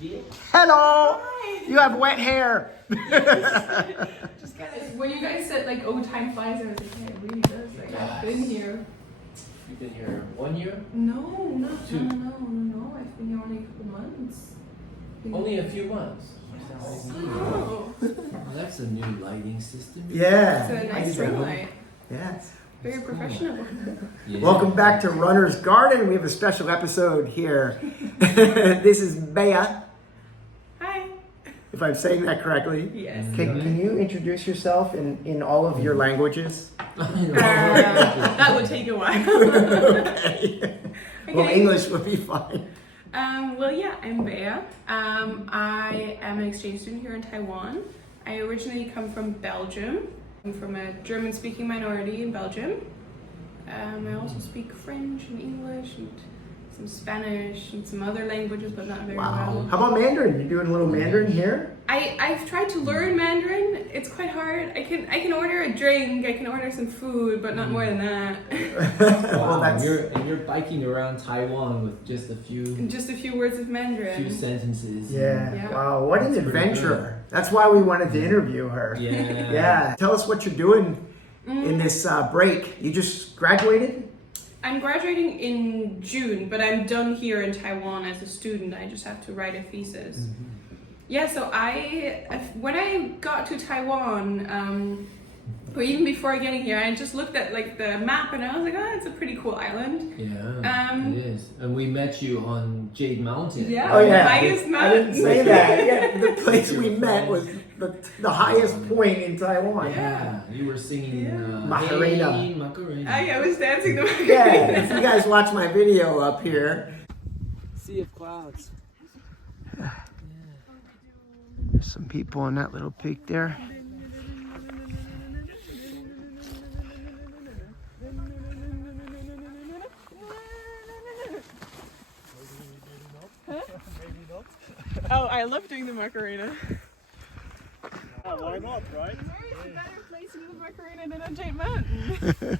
Hello! Hi. You have wet hair. Just kind of, when you guys said like, oh, time flies, I was like, yeah, it really does. Like, I've been here. You've been here 1 year? No. I've been here only a couple months. Only a few months. Oh. Oh, that's a new lighting system. Yeah. It's a nice ring light. Yeah. Very professional. Yeah. Welcome back to Runner's Garden. We have a special episode here. This is Baya, Hi. if I'm saying that correctly. Yes. Can you introduce yourself in all of your languages? That would take a while. Okay. Well, Okay. English would be fine. Well, yeah, I'm Baya. I am an exchange student here in Taiwan. I originally come from Belgium. I'm from a German-speaking minority in Belgium. I also speak French and English and some Spanish and some other languages, but not very Wow. well. How about Mandarin? You doing a little Mandarin here? I've tried to learn Mandarin. It's quite hard. I can order a drink, I can order some food, but not more than that. Well, that's... You're biking around Taiwan with just a few Just a few words of Mandarin. sentences. Yeah. Yeah. Wow, what an That's pretty adventure. That's why we wanted to interview her. Yeah. Yeah. Tell us what you're doing in this break. You just graduated? I'm graduating in June, but I'm done here in Taiwan as a student. I just have to write a thesis. Yeah, so when I got to Taiwan, or even before getting here, I just looked at like the map and I was like, oh, it's a pretty cool island. Yeah, it is. And we met you on Jade Mountain. Yeah, Oh, yeah. the highest I mountain. didn't say that. Yeah, the place we met was the highest point in Taiwan. Yeah, you were singing Macarena. Hey, Macarena. I was dancing the Yeah, if you guys watch my video up here. Sea of clouds. There's some people in that little peak there. Oh, I love doing the Macarena. Why not, right? Where is a better place to do the Macarena than on Jade Mountain?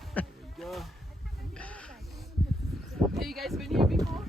Have you guys been here before?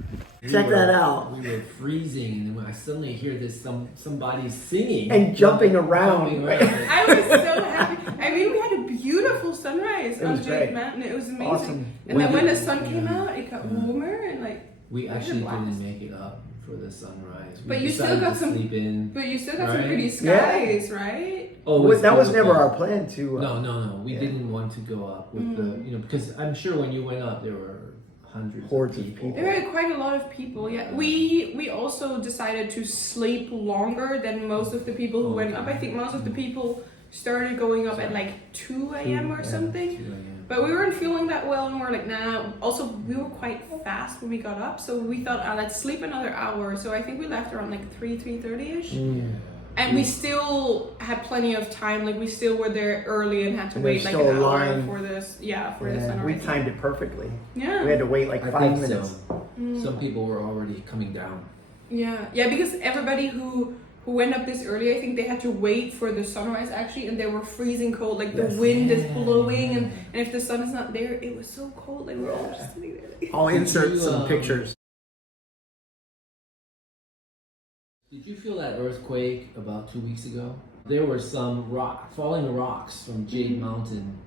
Check that out. We were freezing, and then I suddenly hear this somebody singing And jumping around. I was so happy. I mean, we had a beautiful sunrise on was great. Jade Mountain. It was amazing. Awesome. And then when the sun came out, it got warmer and like. We had a actually blast. didn't make it up for the sunrise. But We you still decided got to some- sleep in. But you still got some Right? pretty skies, right? Oh, it was That was never beautiful. our plan to. No. We yeah. didn't want to go up with the, because I'm sure when you went up, there were hundreds Hordes of of people. people. There were quite a lot of people. Yeah, we also decided to sleep longer than most of the people who went up. I think most of the people started going up at like 2 a.m. or something. 2 a.m. But we weren't feeling that well, and we're like, nah. Also, we were quite fast when we got up, so we thought, let's sleep another hour. So I think we left around like 3:30ish, and we still had plenty of time. Like we still were there early and had to And wait there's like an still a hour line. for this. Yeah, for the Yeah, sunrise. we timed it perfectly. Yeah. We had to wait like I 5 think minutes. so. Some people were already coming down. Yeah, because everybody who went up this early, I think they had to wait for the sunrise actually, and they were freezing cold. Like the Yes. wind is blowing, and if the sun is not there, it was so cold. Like we're all just sitting there. Like, I'll insert you, some pictures. Did you feel that earthquake about 2 weeks ago? There were some falling rocks from Jade Mountain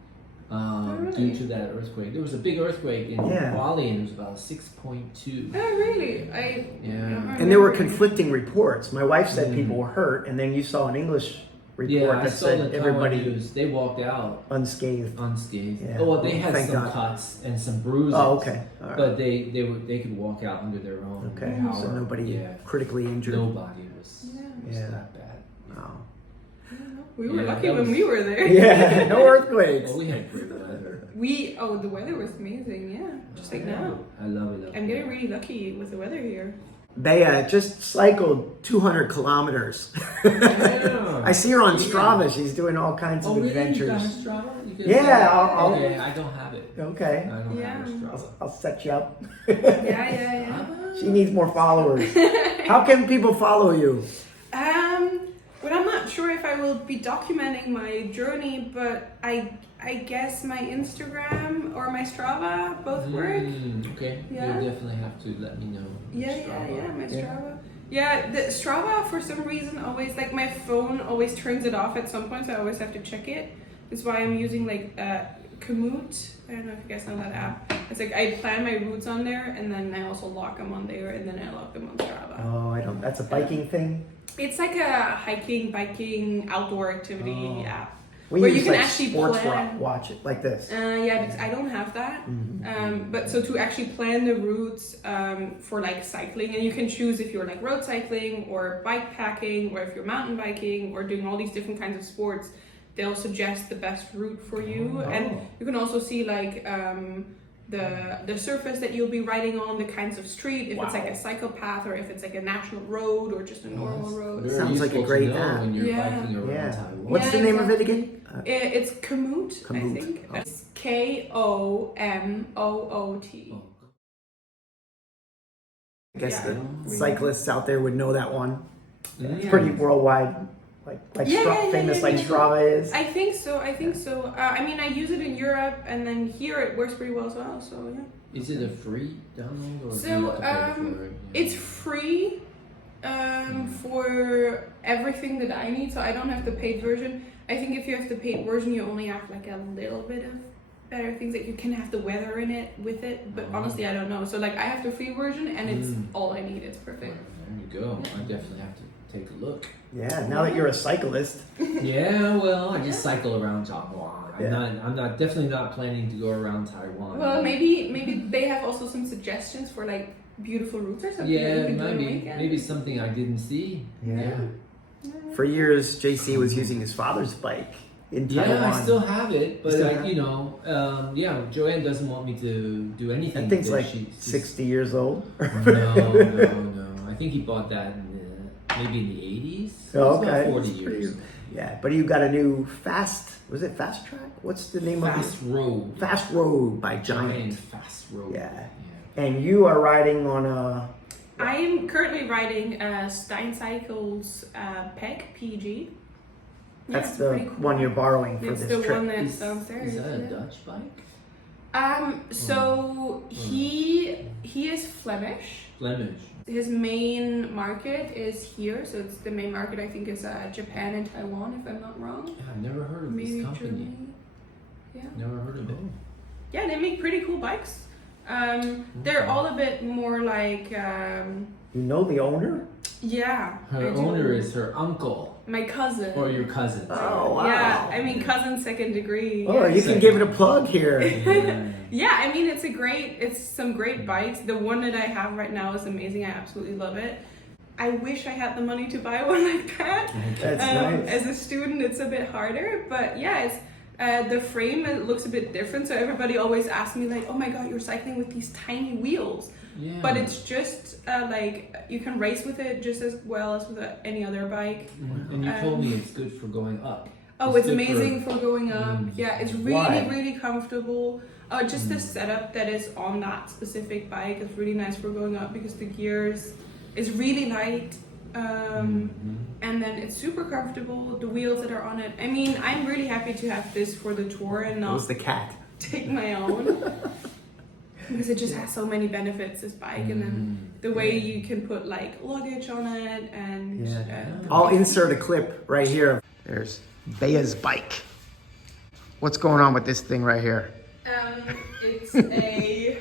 really? due to that earthquake. There was a big earthquake in Yeah. Bali, and it was about 6.2. oh really? Yeah. And there were conflicting reports. My wife said people were hurt, and then you saw an English report Yeah, I that saw said the Taiwan everybody news. They walked out unscathed. unscathed. Yeah. Oh, well, they had Thank some God. cuts and some bruises. Oh, okay. All right. But they could walk out under their own Okay, power. so nobody Yeah. critically injured. Nobody was Yeah. that bad. Wow. We were Yeah, lucky that when was- we were there. Yeah, no earthquakes. Well, we had great weather. The weather was amazing. Yeah, just like now. I love it. I'm getting really lucky with the weather here. Baya just cycled 200 kilometers. Yeah. I see her on Strava. She's doing all kinds of Oh, really? adventures. You got a Strava? You can Yeah, I'll- okay, I don't have it. Okay, I don't Yeah. have a Strava. I'll set you up. Yeah. She needs more followers. How can people follow you? Well, I'm not sure if I will be documenting my journey, but I guess my Instagram or my Strava both work. Okay. Yeah. You'll definitely have to let me know. your Strava. My Strava. Yeah, the Strava for some reason always, like my phone always turns it off at some point, so I always have to check it. That's why I'm using like Komoot. I don't know if you guys know that app. It's like I plan my routes on there, and then I also lock them on there, and then I lock them on Strava. Oh, I don't. That's a biking thing. It's like a hiking, biking, outdoor activity app. We where use you can like actually sports plan. watch it like this. Yeah, because I don't have that. But so to actually plan the routes for like cycling, and you can choose if you're like road cycling or bike packing, or if you're mountain biking or doing all these different kinds of sports, they'll suggest the best route for you. And you can also see like the surface that you'll be riding on, the kinds of street, if it's like a cycle path or if it's like a national road or just a normal road. Sounds like a great app. When you're biking around Taiwan. What's the name of it again? It's Komoot, I Komoot. think. Oh. It's Komoot. I guess Yeah. the cyclists out there would know that one. It's Yeah. pretty worldwide, like famous like Strava is. I think so. I mean, I use it in Europe, and then here it works pretty well as well. So yeah. Is it a free download or So, do you have to pay for it? It's free for everything that I need, so I don't have the paid version. I think if you have the paid version, you only have like a little bit of better things. Like you can have the weather in it with it, but honestly, I don't know. So like I have the free version, and it's all I need. It's perfect. There you go. I definitely have to take a look. Yeah, now that you're a cyclist. Yeah, well, I just cycle around Taiwan. Yeah. I'm not definitely not planning to go around Taiwan. Well, maybe they have also some suggestions for like beautiful routes or something. that Yeah, you can do on a maybe weekend. something I didn't see. Yeah. For years, JC was using his father's bike in Taiwan. Yeah, I still have it, but Still like, have you know, Joanne doesn't want me to do anything. That thing's because like she's 60 years old. No. I think he bought that maybe in the 80s. Oh, It's about okay. 40 It's pretty- years. Yeah, but you got a new was it Fast Track? What's the name of Fast Road. it? Fast Road by Giant. Fast Road. Yeah. And you are riding on a... I am currently riding Stijn Cycles PEG. That's it's the pretty cool. one you're borrowing for It's this the trip. one that's downstairs. Is that a yeah. Dutch bike? So he is Flemish. Flemish. His main market is here, so it's the main market I think is Japan and Taiwan, if I'm not wrong. Yeah, I've never heard of Maybe this company. Germany. Yeah. Never heard of it. Yeah, they make pretty cool bikes. They're all a bit more like You know the owner? yeah. Her I do. owner is her uncle My cousin. or your cousin. Oh, wow. Yeah, I mean cousin second degree. Oh, yeah. you can give it a plug here. Yeah, I mean it's some great bikes. The one that I have right now is amazing. I absolutely love it. I wish I had the money to buy one like that. That's nice. As a student, it's a bit harder, but yeah, it's the frame it looks a bit different. So everybody always asks me like, "Oh my God, you're cycling with these tiny wheels." Yeah. But it's just like you can race with it just as well as with any other bike. And you told me it's good for going up. Oh, it's good amazing for going up. Yeah, it's really, Why? really comfortable. Just the setup that is on that specific bike is really nice for going up because the gears is really light. And then it's super comfortable. The wheels that are on it. I mean, I'm really happy to have this for the tour and It not was the cat. take my own. Because it just has so many benefits, this bike. And then the way you can put like luggage on it and... I'll insert a clip right here. There's Baya's bike. What's going on with this thing right here? It's I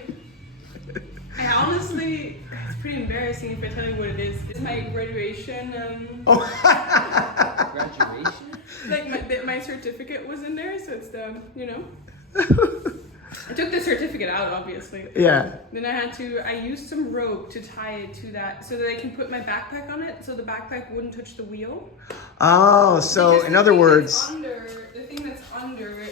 honestly, it's pretty embarrassing if I tell you what it is. It's my graduation. Graduation? Like my certificate was in there, so it's the, you know. I took the certificate out, obviously. Yeah. Then I used some rope to tie it to that so that I can put my backpack on it so the backpack wouldn't touch the wheel. Oh, so Because in the other thing words... the thing that's under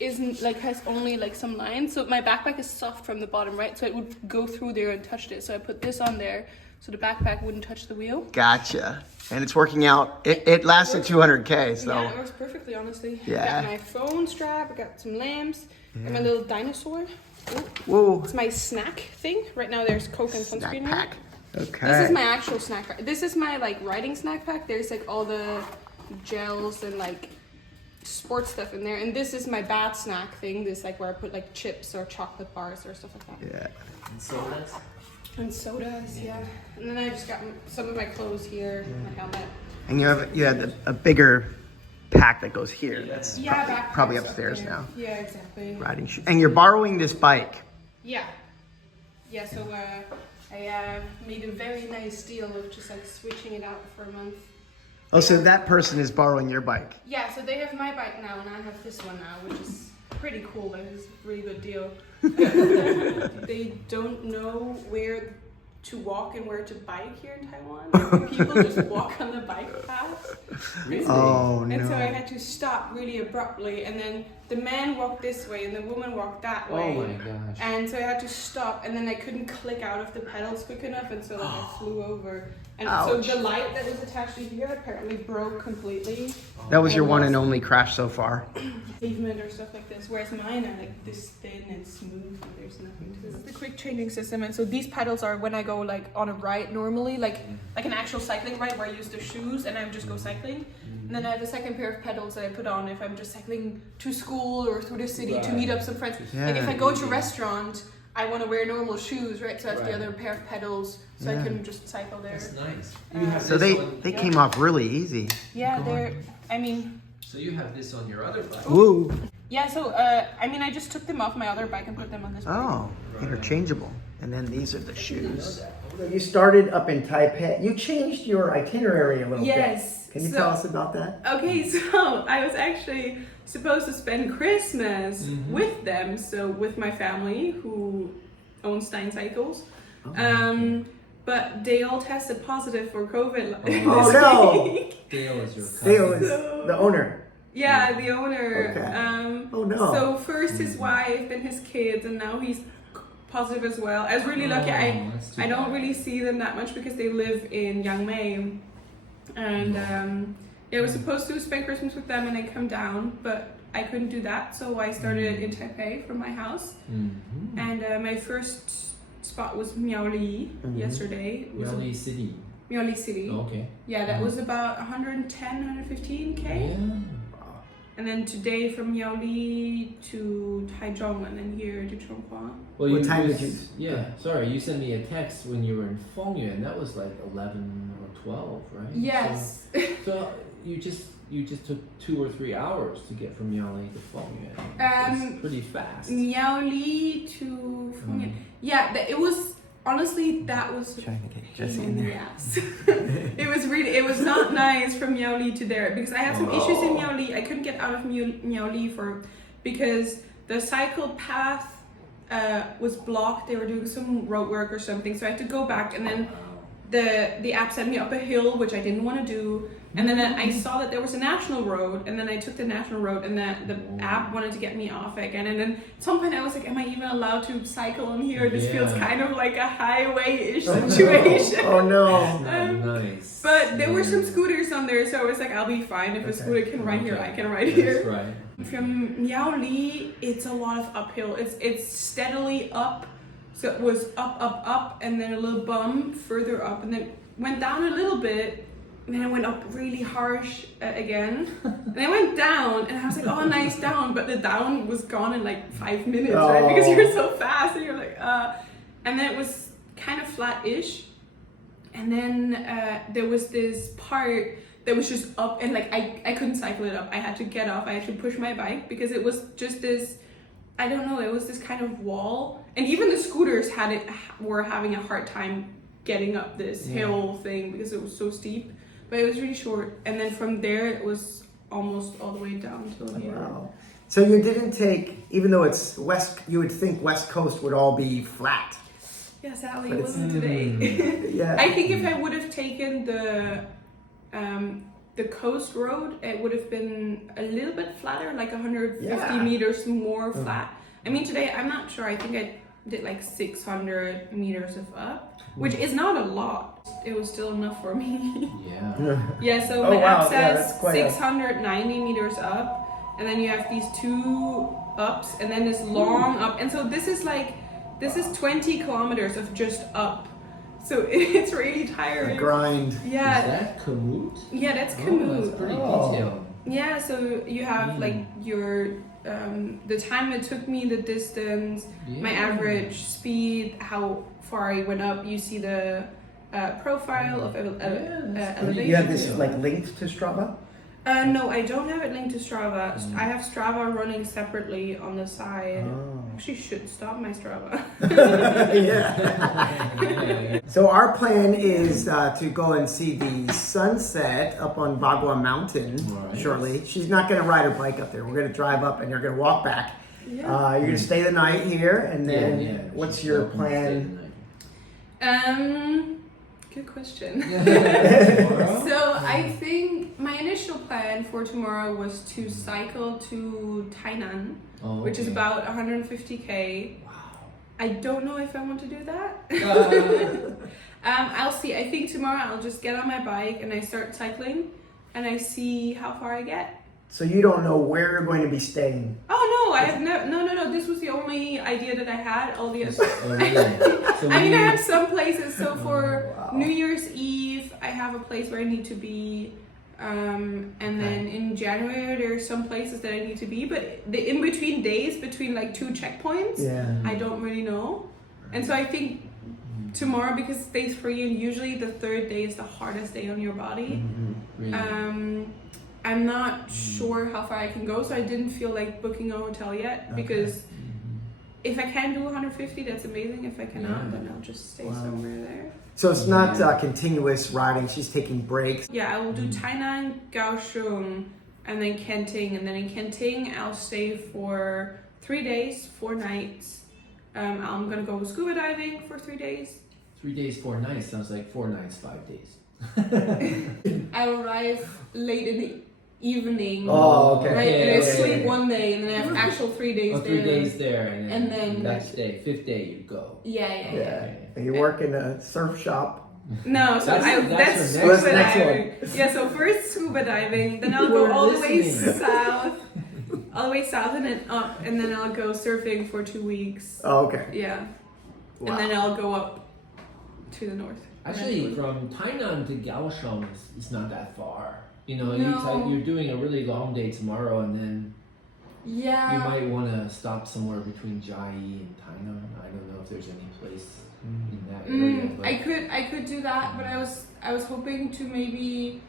isn't like has only like some lines, so my backpack is soft from the bottom, right? So it would go through there and touch it. So I put this on there so the backpack wouldn't touch the wheel. Gotcha. And it's working out. It lasted 200K, so... Yeah, it works perfectly, honestly. Yeah. I got my phone strap, I got some lamps, and my little dinosaur. Ooh. Whoa. It's my snack thing. Right now there's Coke and Snack sunscreen in it. pack. Okay. This is my actual snack pack. This is my like riding snack pack. There's like all the gels and like sports stuff in there. And this is my bad snack thing. This like where I put like chips or chocolate bars or stuff like that. Yeah. And sodas? And sodas, yeah. And then I just got some of my clothes here, my helmet. And you had a bigger pack that goes here. That's Yeah, probably backpacks upstairs up there. now. Yeah, exactly. Riding shoes. And you're borrowing this bike. Yeah. Yeah, so I made a very nice deal of just like switching it out for a month. Oh, so that person is borrowing your bike. Yeah, so they have my bike now and I have this one now, which is pretty cool. Like, it's a really good deal. They don't know where to walk and where to bike here in Taiwan. People just walk on the bike path. Really? Oh, no. And so I had to stop really abruptly, and then the man walked this way and the woman walked that way. Oh my gosh. And so I had to stop, and then I couldn't click out of the pedals quick enough, and so like I flew over. And Ouch. so the light that was attached to here apparently broke completely. That was your one and only crash so far. Pavement or stuff like this, whereas mine are like this thin and smooth, and there's nothing to it. The quick changing system, and so these pedals are when I go like on a ride normally, like an actual cycling ride where I use the shoes and I just go cycling. And then I have a second pair of pedals that I put on if I'm just cycling to school or through the city to meet up some friends. Like if I go to a restaurant, I want to wear normal shoes, right? So I have the other pair of pedals so I can just cycle there. That's nice. You have So this they came off really easy. Yeah, I mean, So you have this on your other bike. Woo. yeah, so I just took them off my other bike and put them on this bike. Oh, interchangeable. And then these are the shoes. You started up in Taipei. You changed your itinerary a little Yes. bit. Can you So- tell us about that? Okay, so I was actually supposed to spend Christmas with them, so with my family who owns Stijn cycles. But they all tested positive for COVID this no. week. Dale is your cousin. Dale is the owner. Yeah, the owner. Okay. Oh, no. So first his wife, then his kids, and now he's positive as well. I was really lucky. that's too I don't bad. really see them that much because they live in Yangmei. And I was supposed to spend Christmas with them and then come down, but I couldn't do that, so I started in Taipei from my house. And my first spot was Miaoli yesterday. It was Miaoli City. Miaoli City. Okay. Yeah, that was about 110, 115K. Yeah. And then today from Miaoli to Taichung and then here to Chongqing. Well, What time did you? Yeah, sorry, you sent me a text when you were in Fengyuan. That was like 11 or 12, right? Yes. So you just took 2 or 3 hours to get from Miaoli to Fengyuan. It's pretty fast. Miaoli to Fengyuan. Yeah, it was honestly that was Trying to get Jesse in there. Yes. it was not nice from Miaoli to there because I had some issues in Miaoli. I couldn't get out of Miaoli because the cycle path was blocked. They were doing some road work or something, so I had to go back, and then the app sent me up a hill, which I didn't want to do. And then I saw that there was a national road, and then I took the national road, and the app wanted to get me off again. And then at some point I was like, am I even allowed to cycle on here? This feels kind of like a highway-ish situation. Oh no. Nice. But there were some scooters on there, so I was like, I'll be fine. If a scooter can ride here, I can ride here. That's right. From Miaoli, it's a lot of uphill. It's steadily up. So it was up, and then a little bump further up, and then went down a little bit, and then it went up really harsh again. And then I went down, and I was like, oh, nice down. But the down was gone in like 5 minutes, right? Because you're so fast, and you're like, And then it was kind of flat-ish. And then there was this part that was just up, and like I couldn't cycle it up. I had to get off. I had to push my bike because it was just this, I don't know, it was this kind of wall. And even the scooters were having a hard time getting up this hill thing because it was so steep. But it was really short. And then from there, it was almost all the way down till here. Wow. So you didn't take, even though it's west, you would think West Coast would all be flat. Yeah, sadly, But it wasn't today. Yeah. I think if I would have taken the coast road, it would have been a little bit flatter, like 150 meters more flat. I mean, today, I'm not sure. I think I did like 600 meters of up, which is not a lot. It was still enough for me. Yeah, so my app says 690 meters up, and then you have these 2 ups, and then this long up. And so this is 20 kilometers of just up. So it's really tiring. A grind. Yeah. Is that Komoot? Yeah, that's Oh, Komoot. that's pretty detailed. Yeah, so you have like your the time it took me, the distance, my average speed, how far I went up. You see the profile of elevation. You have this like linked to Strava? No, I don't have it linked to Strava. I have Strava running separately on the side. Oh. Actually, should stop my Strava. Yeah. So our plan is to go and see the sunset up on Bagua Mountain shortly. She's not going to ride her bike up there. We're going to drive up and you're going to walk back. Yeah. You're going to stay the night here, and then what's your plan? Good question. So I think my initial plan for tomorrow was to cycle to Tainan, which is about 150k. Wow. I don't know if I want to do that. I'll see. I think tomorrow I'll just get on my bike and I start cycling and I see how far I get. So you don't know where you're going to be staying? Oh no, I have no. This was the only idea that I had. All the other. I mean, I have some places. So for New Year's Eve, I have a place where I need to be, and then in January there are some places that I need to be. But the in between days between like two checkpoints, I don't really know. And so I think tomorrow, because it's day 3, and usually the 3rd day is the hardest day on your body. Really? I'm not sure how far I can go, so I didn't feel like booking a hotel yet, because if I can do 150, that's amazing. If I cannot, then I'll just stay somewhere there. So it's not continuous riding, she's taking breaks. Yeah, I will do Tainan, Kaohsiung, and then Kenting, and then in Kenting I'll stay for 3 days, 4 nights. I'm gonna go scuba diving for 3 days. 3 days, 4 nights sounds like 4 nights, 5 days. I arrive late in the evening. Oh, okay. Right, and I sleep 1 day, and then I have actual 3 days there. 3 days there, and then next like, day, 5th day you go. Yeah. And you work in a surf shop. No, so that's scuba diving. Yeah, so first scuba diving, then I'll go all the way south, and then up, and then I'll go surfing for 2 weeks. Oh, okay. Yeah. Wow. And then I'll go up to the north. Actually, from Tainan to Kaohsiung is not that far. You know, No. you're doing a really long day tomorrow, and then you might want to stop somewhere between Jai and Tainan. I don't know if there's any place in that area. But I could do that, but I was hoping to maybe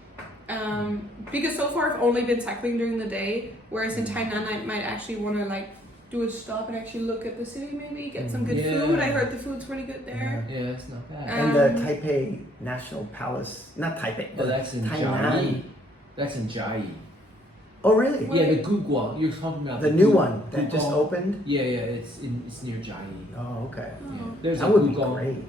because so far I've only been cycling during the day, whereas in Tainan I might actually want to like do a stop and actually look at the city, maybe get some good food. I heard the food's really good there. Yeah, it's not bad. And the Taipei National Palace, not Taipei. Oh, that's in Tainan. Jai. That's in Jai. Oh, really? Yeah, the Gugwa. You're talking about The new one that just opened? Yeah, it's near Jai. Oh, okay. Yeah. There's That a would be Gugwa. great.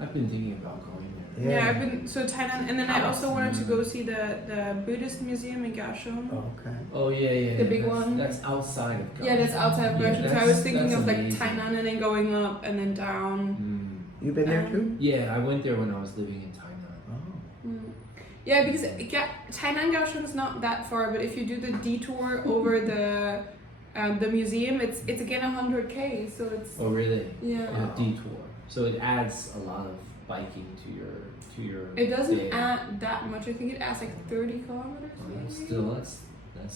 I've been thinking about going there. Yeah, I've been so Thailand, and then I also wanted to go see the Buddhist museum in Kaohsiung. Oh, okay. Oh yeah. The big one. That's outside of Kaohsiung. Yeah, that's outside of Kaohsiung. So I was thinking of like amazing. Thailand and then going up and then down. You been there too? Yeah, I went there when I was living in Tainan. Oh. Yeah, because Tainan Kaohsiung is not that far, but if you do the detour over the museum, it's again 100k. So it's Oh really? yeah. A detour. So it adds a lot of biking to your. It doesn't day. add that much. I think it adds like 30 kilometers. Maybe. Still, that's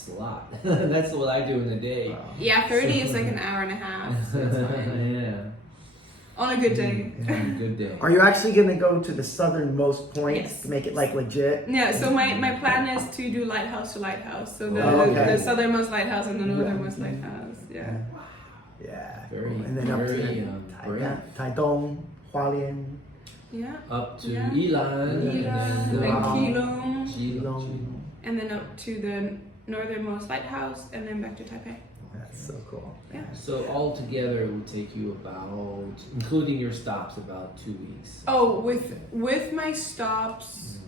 a lot. That's what I do in a day. Yeah, 30 is like an hour and a half. So it's fine. Yeah. On a good day. On a good day. Are you actually going to go to the southernmost point Yes. to make it like legit? Yeah, so my plan is to do lighthouse to lighthouse. So the southernmost lighthouse and the northernmost lighthouse. Yeah. Yeah. Very, And then up to brave. Taitung, Hualien. Yeah. Up to Yeah. Yilan, and then Keelung, Keelung. and then up to the northernmost lighthouse, and then back to Taipei. That's so cool. Yeah. So all together it would take you about, including your stops, about 2 weeks. Oh, with my stops,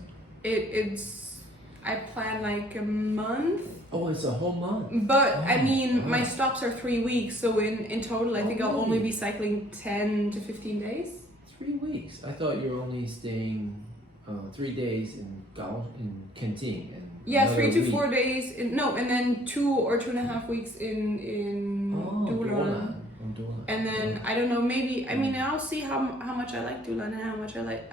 it's I plan like a month. Oh, it's a whole month. But I Oh, mean, wow. my stops are 3 weeks, so in total, I think I'll only really? be cycling 10 to 15 days. 3 weeks. I thought you were only staying 3 days in Kenting. And Yeah, another 3 to week. 4 days. And then 2 or 2.5 weeks in Dulan. Dulan. And then I don't know, maybe I mean I'll see how much I like Dulan and how much I like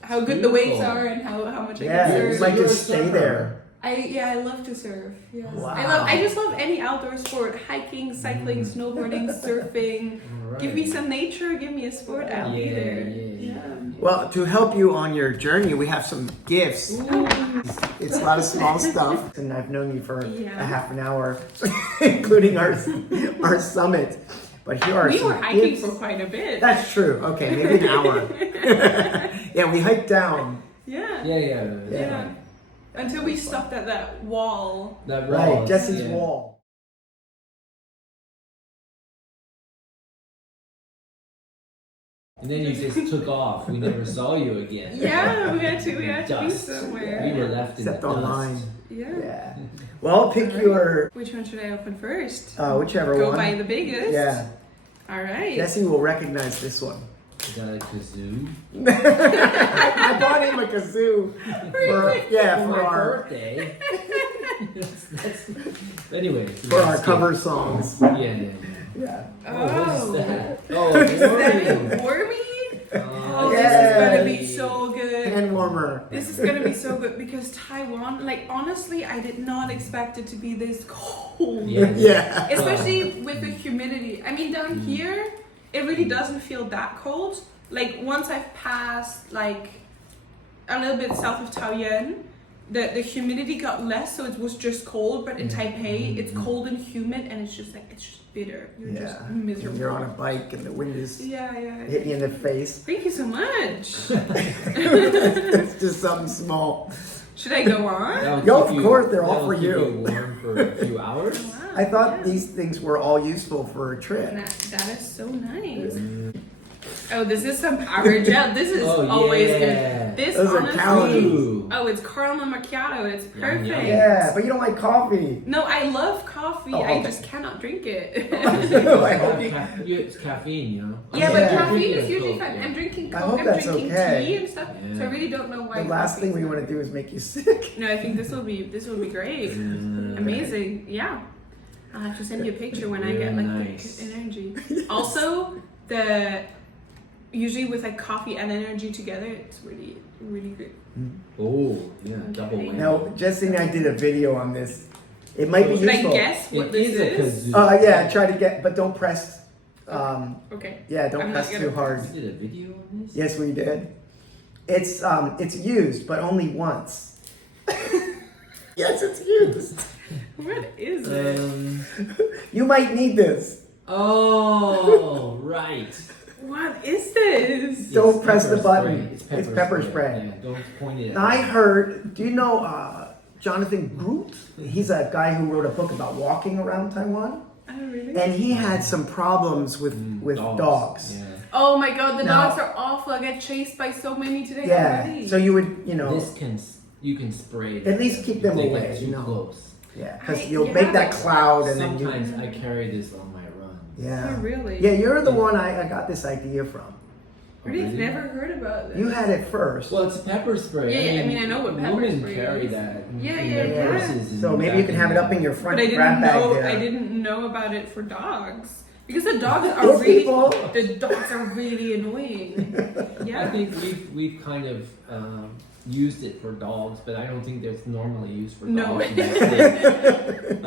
how good the waves beautiful. are and how much I Yeah, can you'd surf. like You're to a stay surfer. there. I love to surf. Yes. Wow. I just love any outdoor sport: hiking, cycling, snowboarding, surfing. Alright. Give me some nature. Give me a sport. I'll be there. Yeah. Well, to help you on your journey, we have some gifts. It's a lot of small stuff, and I've known you for a half an hour, including our summit. But here are We some were hiking gifts. for quite a bit. That's true. Okay, maybe an hour. Yeah, we hiked down. Yeah. Yeah. Until we stopped at that wall. That Right, wall, Jesse's yeah. wall. And then you just took off. We never saw you again. Yeah, we had to be Dust. somewhere. We were left in Except the dust. online. Yeah. Yeah. Well, pick your Which one should I open first? whichever Go one. by the biggest. Yeah. All right. Jesse will recognize this one. Is that a kazoo? I bought him a kazoo for my our birthday. Anyway. for our cover songs. Yeah. Yeah. Oh, what is that? Oh, Is that warming. warmy? Oh, Yeah. this is gonna be so good. Hand warmer. This is gonna be so good because Taiwan, like honestly, I did not expect it to be this cold. Yeah. Yeah. Especially with the humidity. I mean, down here, it really doesn't feel that cold. Like once I've passed like a little bit south of Taiyuan, the humidity got less, so it was just cold. But in Taipei, it's cold and humid, and it's just bitter. You're just miserable. You're on a bike and the wind is Yeah. hitting you in the face. Thank you so much. It's just something small. Should I go on? That'll Yo, keep of you- course, they're all that'll for keep you. Warm for a few hours. Wow, I thought yeah. these things were all useful for a trip. That is so nice. Oh, this is some power gel. This is Oh, always yeah. good. This Those are honestly. calories. Ooh. Oh, it's caramel macchiato. It's Yum, perfect. yum. Yeah, but you don't like coffee. No, I love coffee. Oh, I okay. just cannot drink it. I hope you- It's caffeine, you know. Yeah, but Yeah. caffeine is Drinking usually Coke, fine. yeah. I'm drinking I Coke. hope I'm that's drinking okay. tea and stuff. Yeah. So I really don't know why. The last coffee thing is we not- want to do is make you sick. No, I think this will be great. Amazing. Yeah. I'll have to send you a picture when I get like Nice. the energy. Also, usually with like coffee and energy together, it's really good. Oh, yeah, double Okay. whammy. Now, Jesse and I did a video on this. It might be Should I useful. guess what It this is a is? kazoo. Yeah, try to get, but don't press. Okay. Yeah, don't I'm not press gonna too hard. You did a video on this? Yes, we did. It's used, but only once. Yes, it's used. What is it? You might need this. Oh, right. What is this? Don't It's press the pepper button. spray. It's pepper spray. Yeah, don't point it at I me. heard. Do you know Jonathan Groot? He's a guy who wrote a book about walking around Taiwan, Oh, really? and he had some problems with dogs. Yeah. Oh my god, the Now- dogs are awful. I get chased by so many today Yeah. already. So you would, You can spray At least keep them if they away, get too you know. close. yeah, because I- you'll yeah, make that but cloud, and then you. Sometimes I carry this on my runs. Yeah. Oh, really? Yeah, you're the one I got this idea from. Really? Really? Never heard about this. You had it first. Well, it's pepper spray. Yeah, I mean, I know what pepper women spray carry is. that. Yeah, in yeah, their yeah. purses and So maybe you back can in have it the- up in your front But I didn't grab bag know. there. I didn't know about it for dogs because the dogs are Those really. people. The dogs are really annoying. I Yeah. think we've kind of used it for dogs, but I don't think that's normally used for No. dogs. In the States.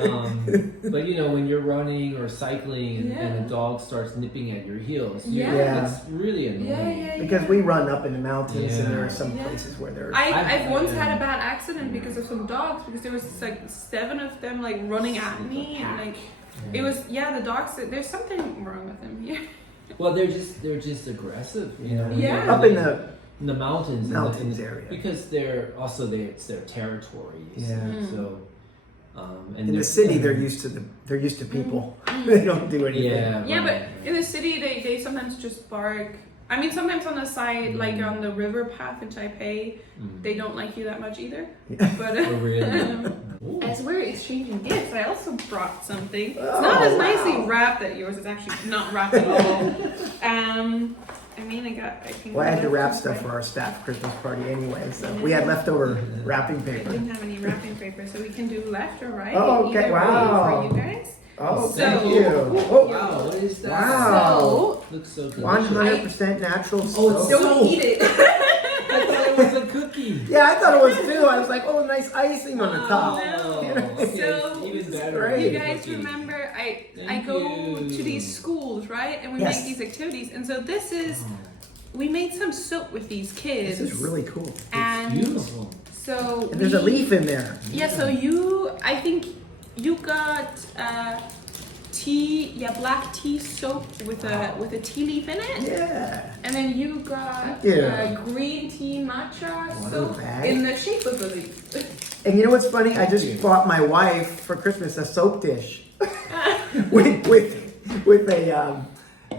But when you're running or cycling and Yeah. a dog starts nipping at your heels, Yeah. it's really annoying. Yeah. Because we run up in the mountains, and there are some Yeah. places where there's. I've once yeah. had a bad accident because of some dogs because there was like 7 of them like running at me and like it was the dogs. There's something wrong with them. Yeah. Well, they're just aggressive, when Yeah. they're Up in the in the mountains, mountains area. because it's their territory. You see. Yeah. So, and In the city, they're used to people. They don't do anything. Yeah. Yeah, right, but in the city they sometimes just bark. I mean, sometimes on the side, like on the river path in Taipei, they don't like you that much either. But Oh, really? Ooh. as we're exchanging gifts, I also brought something. It's Oh, not as wow. nicely wrapped as yours. It's actually not wrapped at all. I mean, I can. Well, I had to wrap stuff for our staff Christmas party anyway, so we had leftover wrapping I paper. didn't have any wrapping paper, so we can do left or right. Oh, okay, either way wow. For you guys. Oh, So- thank you. Oh, Wow, what is that? Wow. So Looks so delicious. 100% natural Oh, it's soap. don't eat it. I thought it was a cookie. Yeah, I thought it was too. I was like, oh, nice icing on the top. No. Okay, So, even better. great. you guys remember I Thank go you. to these schools, right? And we Yes. make these activities. And so this is, we made some soap with these kids. This is really cool. And Beautiful. so And there's a leaf in there. Yeah, so I think you got black tea soap with a tea leaf in it. Yeah. And then you got green tea matcha soap bag. in the shape of a leaf. And you know what's funny? I just bought my wife for Christmas a soap dish with a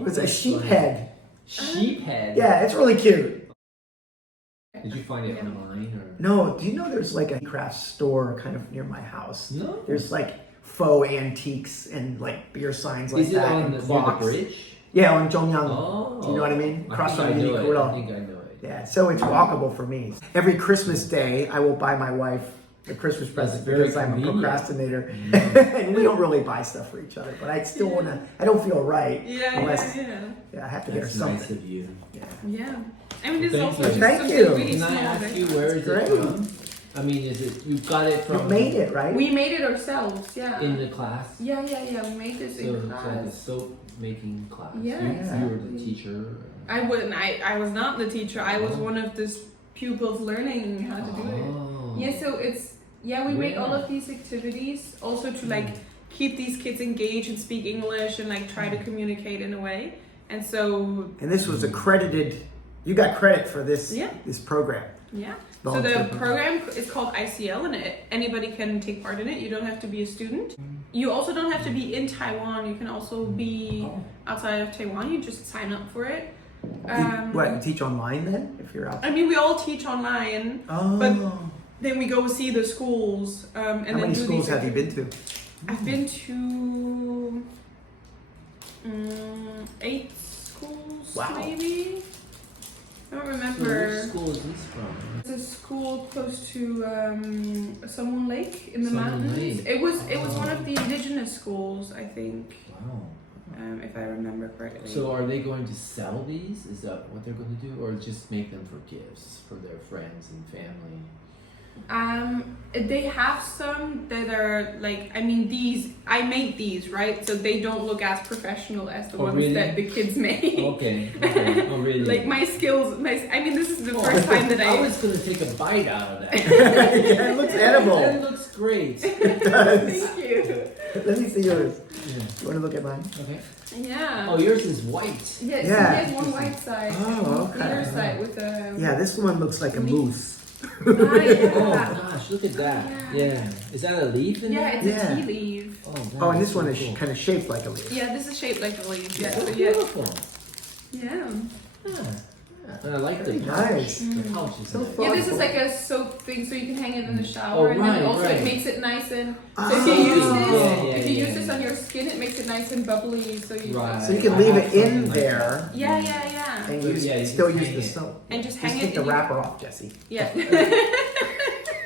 was a sheep head. Sheep head. Yeah, it's really cute. Did you find it online or? No, do you know there's like a craft store kind of near my house? No. There's like faux antiques and like beer signs like Is it that. on and near the clocks. bridge? Yeah, on Zhongyang. Oh. Do you know what I mean? Across from I Mini know it. I Kuro. think I know it. Yeah, so it's walkable for me. Every Christmas day, I will buy my wife a Christmas present very because I'm a convenient. procrastinator. And we don't really buy stuff for each other, but I still want to, I don't feel right unless, Yeah. I have to get her That's something. nice of you. Yeah. I mean, this is Thank also you. just Thank something you. really Can I small. ask that- you where is Great. it from? I mean, is it you got it You from? made it, right? We made it ourselves, yeah. in the class. Yeah. We made this So in it's like a class. soap making class. Yeah, You were exactly. the teacher. I wouldn't. I was not the teacher. I was one of the pupils learning how to do it. Oh. Yeah. So it's we make all of these activities also to like keep these kids engaged and speak English and like try to communicate in a way. And so And this was accredited, you got credit for this Yeah. this program. yeah. So Volunteer the program is called ICL, and anybody can take part in it. You don't have to be a student. You also don't have to be in Taiwan. You can also be outside of Taiwan. You just sign up for it. What, you teach online then, if you're out? I mean, we all teach online. Oh. But then we go see the schools. And How then many do schools these have you been to? I've been to 8 schools, Wow. maybe. I don't So remember. which school is this from? It's a school close to Someone Lake in the Someone mountains. Lake. It was one of the indigenous schools, I think, Wow. if I remember correctly. So are they going to sell these? Is that what they're going to do, or just make them for gifts for their friends and family? They have some that are like, I mean, I made these, right? So they don't look as professional as the Oh, ones really? that the kids make. Okay. Oh, really? Like my skills, I mean, this is the first time that I was going to take a bite out of that. Yeah, it looks edible. That looks great. It does. Thank you. Let me see yours. Yeah. You want to look at mine? Okay. Yeah. Oh, yours is white. Yeah, so Yeah. he has one white side Oh, and the other okay. side with a... Yeah, this one looks like a moose. Ah, yeah. Oh gosh, look at that. Yeah. Is that a leaf in Yeah, there? it's Yeah. a tea leaf. Oh, that Oh, and this one so is cool. kind of shaped like a leaf. Yeah, this is shaped like a leaf. Yeah, So so yeah. beautiful. Yeah. Yeah. And I like the Very pouch. nice. The pouch is So nice. fun. Yeah, this is like a soap thing, so you can hang it in the shower, Oh, and then right, also right. it makes it nice and. Ah. So if you use Yeah, this, if you yeah, use this yeah. on your skin, it makes it nice and bubbly. So you. Right. So you can I leave have it in something like there Yeah. and So, use, yeah, you still just use hang the it. soap. And just Just hang it. take the and you- wrapper off, Jesse. Yeah.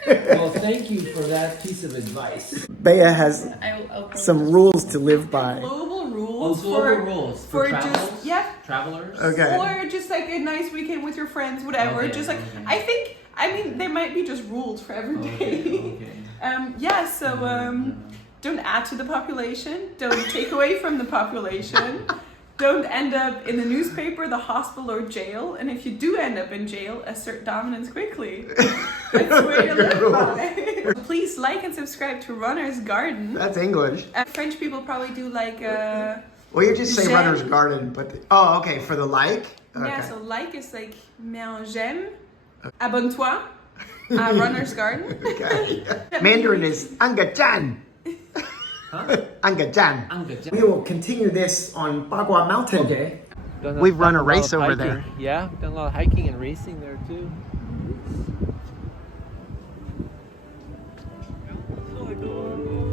Well, thank you for that piece of advice. Baya has I'll some rules to live by. global Oh, rules global rules for just travelers. Okay. or just like a nice weekend with your friends, whatever. Okay, Just like okay. I mean, there might be just rules for every day. Okay. So don't add to the population. Don't take away from the population. Don't end up in the newspaper, the hospital, or jail. And if you do end up in jail, assert dominance quickly. That's the way to live by. Please like and subscribe to Runner's Garden. That's English. French people probably do like Well, you just say J'aime. Runner's Garden, but okay, for the like. Okay. yeah, so like is like mets un j'aime, abonne-toi à Runner's Garden. Okay. Mandarin is Angachan. Huh? Angachan. Angachan. We will continue this on Bagua Mountain. Okay. We've run a race over there. Yeah, done a lot of hiking and racing there too. So I go.